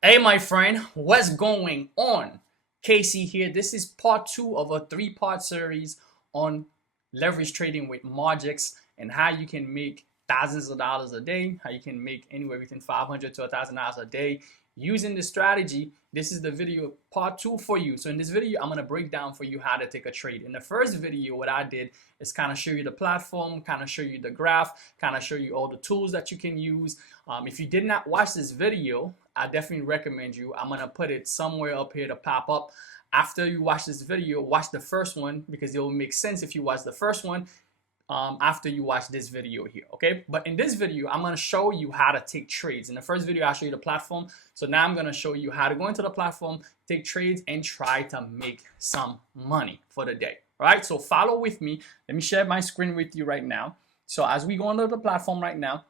Hey, my friend, what's going on? Casey here. This is part two of a three-part series on leverage trading with Margex and how you can make thousands of dollars a day, how you can make anywhere between $500 to $1,000 a day using this strategy. This is the video part two for you. So in this video, I'm going to break down for you how to take a trade. In the first video, what I did is kind of show you the platform, kind of show you the graph, kind of show you all the tools that you can use. If you did not watch this video, I definitely recommend you. I'm going to put it somewhere up here to pop up. After you watch this video, watch the first one because it will make sense if you watch the first one after you watch this video here, okay? But in this video, I'm gonna show you how to take trades. In the first video, I'll show you the platform. So now I'm gonna show you how to go into the platform, take trades, and try to make some money for the day, all right? So follow with me. Let me share my screen with you right now. So as we go onto the platform right now,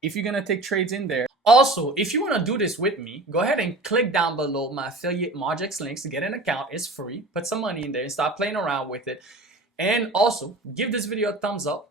if you're gonna take trades in there, also, if you want to do this with me, go ahead and click down below my affiliate Margex links to get an account. It's free. Put some money in there and start playing around with it. And also, give this video a thumbs up.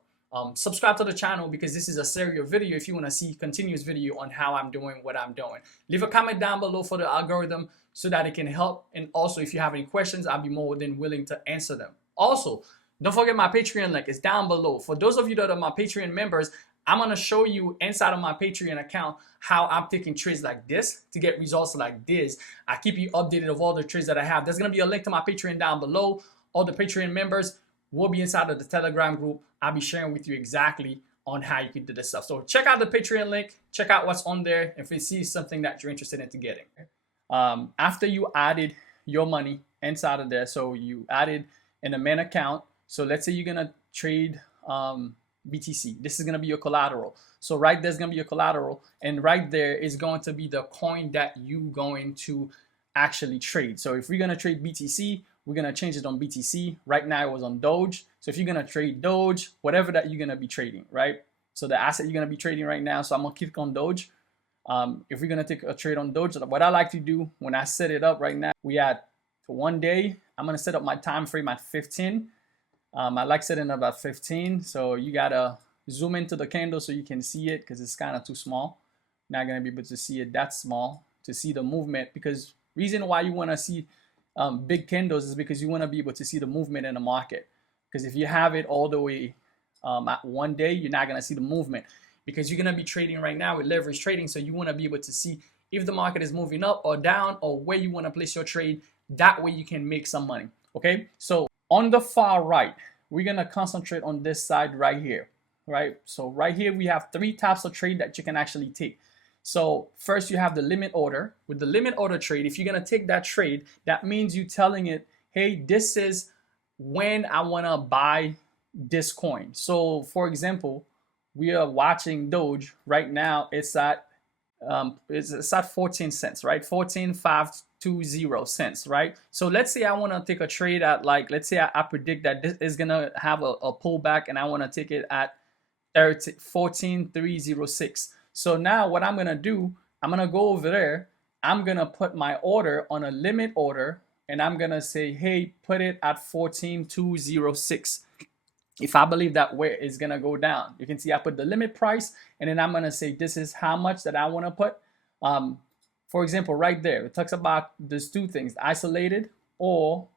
Subscribe to the channel because this is a serial video if you want to see continuous video on how I'm doing what I'm doing. Leave a comment down below for the algorithm so that it can help. And also, if you have any questions, I'll be more than willing to answer them. Also, don't forget my Patreon link is down below. For those of you that are my Patreon members, I'm going to show you inside of my Patreon account how I'm taking trades like this to get results like this. I keep you updated of all the trades that I have. There's going to be a link to my Patreon down below. All the Patreon members will be inside of the Telegram group. I'll be sharing with you exactly on how you can do this stuff. So check out the Patreon link. Check out what's on there if you see something that you're interested in getting. After you added your money inside of there, so you added in a main account. So let's say you're going to trade BTC. This is going to be your collateral. So right there's going to be your collateral, and right there is going to be the coin that you're going to actually trade. So if we're going to trade BTC, we're going to change it on BTC. Right now it was on Doge. So if you're going to trade Doge, whatever that you're going to be trading, right? So the asset you're going to be trading right now. So I'm going to click on Doge. If we're going to take a trade on Doge, what I like to do when I set it up right now, we at 1 day. I'm going to set up my time frame at 15. I like setting up at 15, so you gotta zoom into the candle so you can see it because it's kind of too small. Not gonna be able to see it that small to see the movement, because reason why you want to see big candles is because you want to be able to see the movement in the market. Because if you have it all the way at 1 day, you're not gonna see the movement because you're gonna be trading right now with leverage trading. So you want to be able to see if the market is moving up or down or where you want to place your trade. That way you can make some money. Okay, so on the far right, we're going to concentrate on this side right here, right? So right here, we have 3 types of trade that you can actually take. So first you have the limit order. With the limit order trade, if you're going to take that trade, that means you telling it, hey, this is when I want to buy this coin. So for example, we are watching Doge right now. It's at 14 cents, right? 14,520 cents, right? So let's say I want to take a trade at, like, let's say I predict that this is gonna have a pullback, and I want to take it at 14,306. So now what I'm gonna do, I'm gonna go over there. I'm gonna put my order on a limit order, and I'm gonna say, hey, put it at 14,206. If I believe that way is gonna go down, you can see I put the limit price, and then I'm gonna say this is how much that I want to put. For example, right there, it talks about these 2 things: isolated, or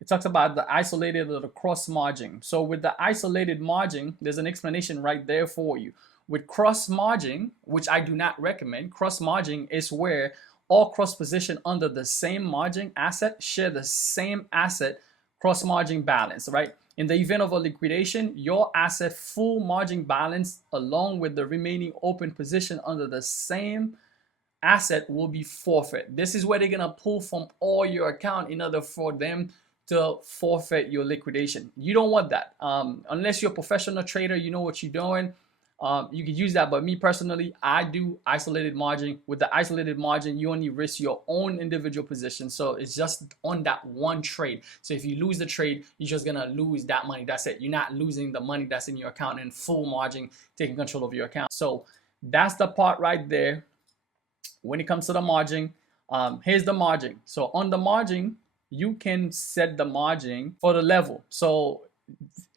it talks about the isolated or the cross margin. So with the isolated margin, there's an explanation right there for you. With cross margin, which I do not recommend, cross margin is where all cross position under the same margin asset share the same asset cross margin balance, right? In the event of a liquidation, your asset full margin balance along with the remaining open position under the same asset will be forfeit. This is where they're gonna pull from all your account in order for them to forfeit your liquidation. You don't want that. Unless you're a professional trader, you know what you're doing. You could use that, but me personally, I do isolated margin. With the isolated margin, you only risk your own individual position, so it's just on that one trade. So if you lose the trade, you're just gonna lose that money. That's it. You're not losing the money that's in your account in full margin, taking control of your account. So that's the part right there. When it comes to the margin, here's the margin. So on the margin, you can set the margin for the level. So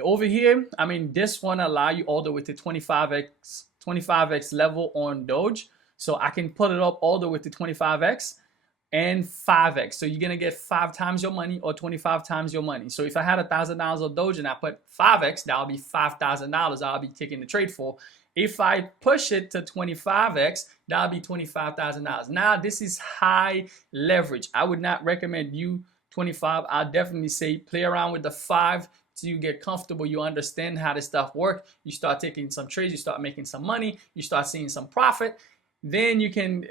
over here, I mean, this one allow you all the way to 25x level on Doge. So I can put it up all the way to 25x and 5x. So you're gonna get 5 times your money or 25 times your money. So if I had $1,000 of Doge and I put 5x, that'll be $5,000 I'll be taking the trade for. If I push it to 25x, that'll be $25,000. Now this is high leverage. I would not recommend you 25. I'll definitely say play around with the 5 till you get comfortable. You understand how this stuff works. You start taking some trades, you start making some money, you start seeing some profit. Then you can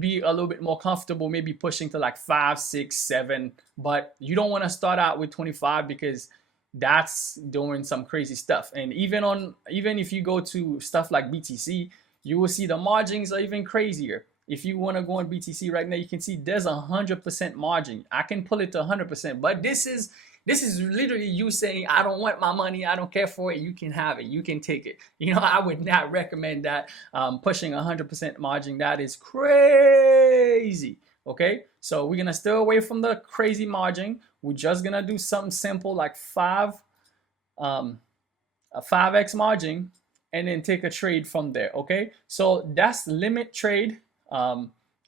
be a little bit more comfortable, maybe pushing to like 5, 6, 7. But you don't want to start out with 25 because that's doing some crazy stuff. And even if you go to stuff like BTC, you will see the margins are even crazier. If you want to go on BTC right now, you can see there's 100% margin. I can pull it to 100%, but this is literally you saying, I don't want my money, I don't care for it. You can have it, you can take it. You know, I would not recommend that. Pushing 100% margin, that is crazy. Okay, so we're gonna stay away from the crazy margin. We're just gonna do something simple like a 5x margin, and then take a trade from there. Okay, so that's limit trade.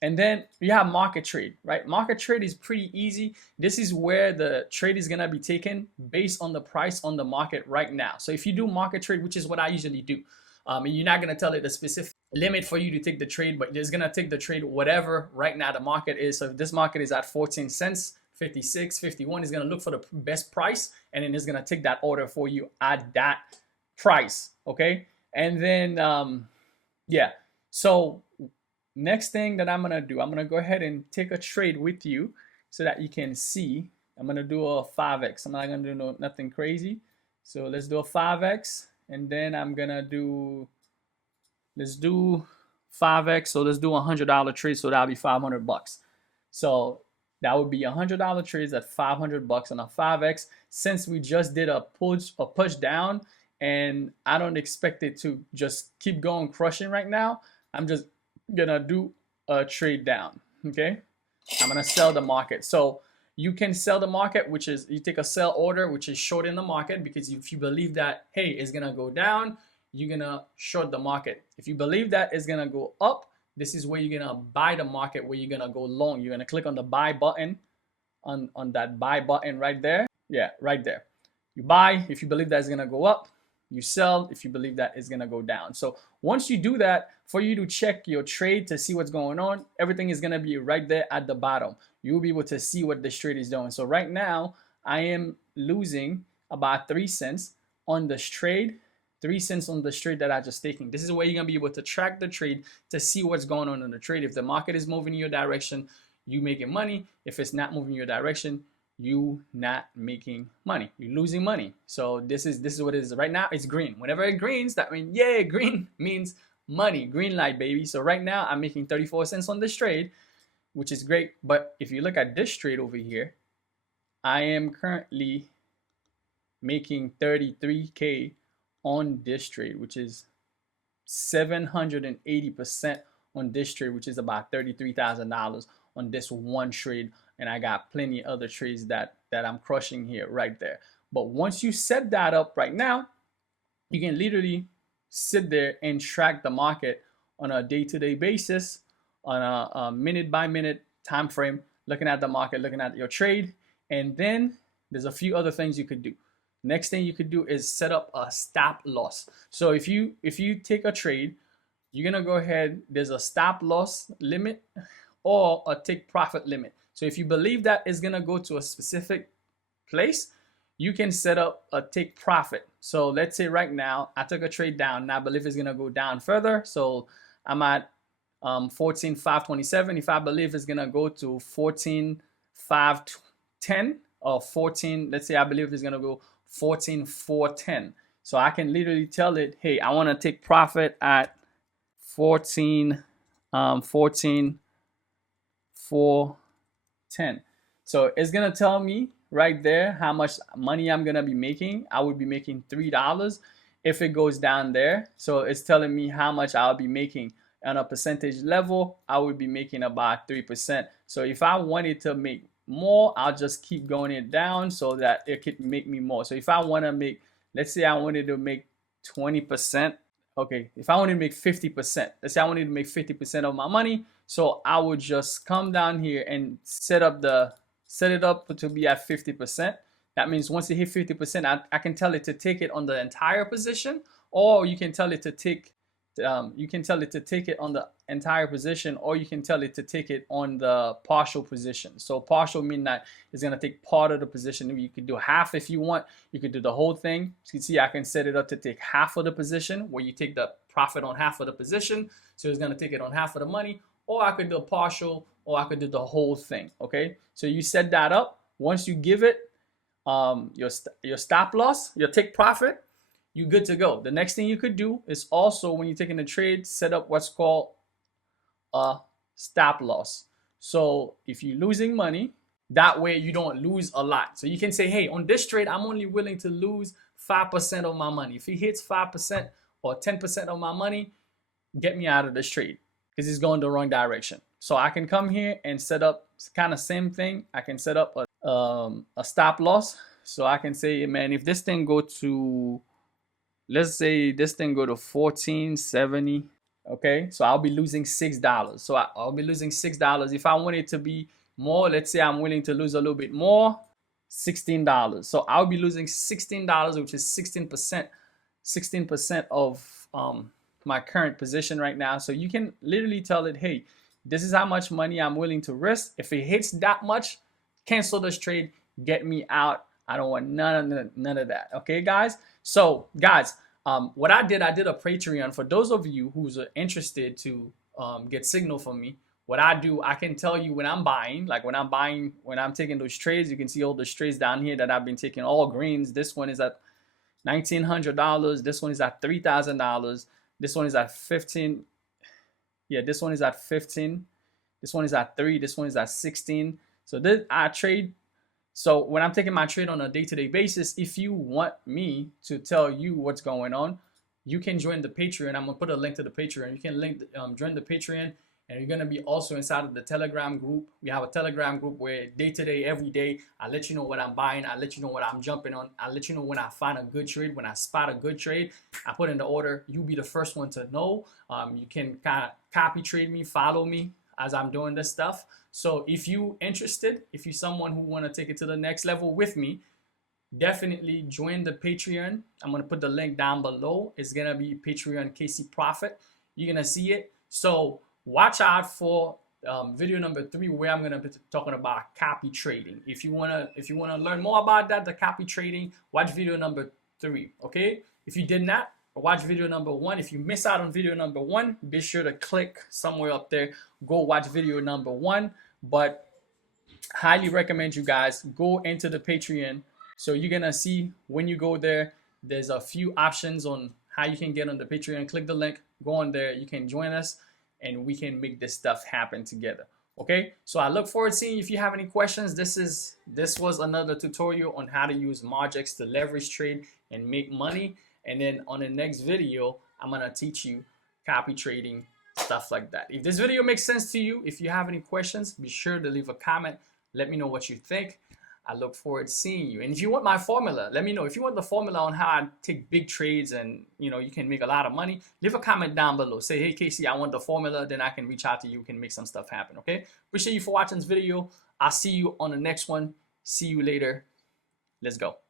And then you have market trade, right? Market trade is pretty easy. This is where the trade is gonna be taken based on the price on the market right now. So if you do market trade, which is what I usually do, you're not gonna tell it a specific limit for you to take the trade, but it's gonna take the trade whatever right now the market is. So if this market is at 14 cents, 56, 51, is gonna look for the best price, and then it's gonna take that order for you at that price, okay? And then, yeah, so next thing that I'm gonna do, I'm gonna go ahead and take a trade with you so that you can see. I'm gonna do a 5x. I'm not gonna do nothing crazy. So let's do a 5x, and then I'm gonna do, let's do 5x. So let's do a $100 trade. So that'll be 500 bucks. So that would be $100 trades at 500 bucks on a 5x. Since we just did a push down, and I don't expect it to just keep going crushing right now, I'm just gonna do a trade down. Okay, I'm gonna sell the market. So you can sell the market, which is you take a sell order, which is short in the market, because if you believe that, hey, it's gonna go down, you're gonna short the market. If you believe that it's gonna go up, this is where you're gonna buy the market, where you're gonna go long. You're gonna click on the buy button, on that buy button right there. Yeah, right there. You buy if you believe that it's gonna go up. You sell if you believe that it's gonna go down. So once you do that, for you to check your trade to see what's going on, everything is gonna be right there at the bottom. You'll be able to see what this trade is doing. So right now, I am losing about 3 cents on this trade, 3 cents on the trade that I just taken. This is where you're gonna be able to track the trade to see what's going on in the trade. If the market is moving in your direction, you making money. If it's not moving in your direction, you not making money. You're losing money. So this is what it is. Right now it's green. Whenever it greens, that means, yeah, green means money. Green light, baby. So right now I'm making 34 cents on this trade, which is great. But if you look at this trade over here, I am currently making 33K on this trade, which is 780% on this trade, which is about $33,000 on this one trade. And I got plenty of other trades that I'm crushing here right there. But once you set that up right now, you can literally sit there and track the market on a day-to-day basis, on a minute-by-minute time frame, looking at the market, looking at your trade. And then there's a few other things you could do. Next thing you could do is set up a stop loss. So if you take a trade, you're gonna go ahead, there's a stop loss limit or a take profit limit. So if you believe that it's gonna go to a specific place, you can set up a take profit. So let's say right now I took a trade down and I believe it's gonna go down further. So I'm at 14,527. If I believe it's gonna go to 14,510 or 14, let's say I believe it's gonna go 14,410. So I can literally tell it, hey, I want to take profit at 14,410. So it's gonna tell me right there how much money I'm gonna be making. I would be making $3 if it goes down there. So it's telling me how much I'll be making. On a percentage level, I would be making about 3%. So if I wanted to make more, I'll just keep going it down so that it could make me more. So if I want to make, let's say I wanted to make 20%, Okay, if I wanted to make 50%, let's say I wanted to make 50% of my money, so I would just come down here and set it up to be at 50%. That means once it hit 50%, I can tell it to take it on the entire position, or you can tell it to take it on the entire position, or you can tell it to take it on the partial position. So partial mean that it's gonna take part of the position. You could do half if you want. You could do the whole thing. So you can see I can set it up to take half of the position, where you take the profit on half of the position. So it's gonna take it on half of the money, or I could do a partial, or I could do the whole thing. Okay, so you set that up. Once you give it your stop loss, your take profit, you good to go. The next thing you could do is also, when you're taking a trade, set up what's called a stop loss. So if you're losing money, that way you don't lose a lot. So you can say, hey, on this trade, I'm only willing to lose 5% of my money. If he hits 5% or 10% of my money, get me out of this trade because he's going the wrong direction. So I can come here and set up kind of same thing. I can set up a stop loss. So I can say, man, if this thing go to, let's say this thing go to 1470, okay, so I'll be losing $6. So I'll be losing $6. If I want it to be more, let's say I'm willing to lose a little bit more, $16. So I'll be losing $16, which is 16% of my current position right now. So you can literally tell it, hey, this is how much money I'm willing to risk. If it hits that much, cancel this trade, get me out. I don't want none of that. Okay, guys? So, guys, what I did a Patreon for those of you who's interested to get signal from me. What I do, I can tell you when I'm buying, like when I'm taking those trades. You can see all those trades down here that I've been taking, all greens. This one is at $1,900. This one is at $3,000. This one is at 15. Yeah, this one is at 15. This one is at 3. This one is at 16. So this I trade. So when I'm taking my trade on a day-to-day basis, if you want me to tell you what's going on, you can join the Patreon. I'm gonna put a link to the Patreon. You can join the Patreon, and you're gonna be also inside of the Telegram group. We have a Telegram group where day-to-day, every day, I let you know what I'm buying. I let you know what I'm jumping on. I let you know when I find a good trade, when I spot a good trade. I put in the order. You be the first one to know. You can kind of copy trade me, follow me as I'm doing this stuff. So if you interested, if you're someone who want to take it to the next level with me, definitely join the Patreon. I'm going to put the link down below. It's going to be Patreon KC Profit. You're going to see it. So watch out for video number 3, where I'm going to be talking about copy trading. If you want to learn more about that, the copy trading, watch video number 3. Okay. If you did not, watch video number 1. If you miss out on video number 1, be sure to click somewhere up there. Go watch video number 1. But highly recommend you guys go into the Patreon. So you're gonna see when you go there, there's a few options on how you can get on the Patreon. Click the link, go on there, you can join us, and we can make this stuff happen together. Okay, so I look forward to seeing you. If you have any questions, this was another tutorial on how to use Margex to leverage trade and make money. And then on the next video, I'm gonna teach you copy trading, stuff like that. If this video makes sense to you, if you have any questions, be sure to leave a comment. Let me know what you think. I look forward to seeing you. And if you want my formula, let me know. If you want the formula on how I take big trades and you can make a lot of money, leave a comment down below. Say, hey Casey, I want the formula. Then I can reach out to you, can make some stuff happen. Okay, appreciate you for watching this video. I'll see you on the next one. See you later. Let's go.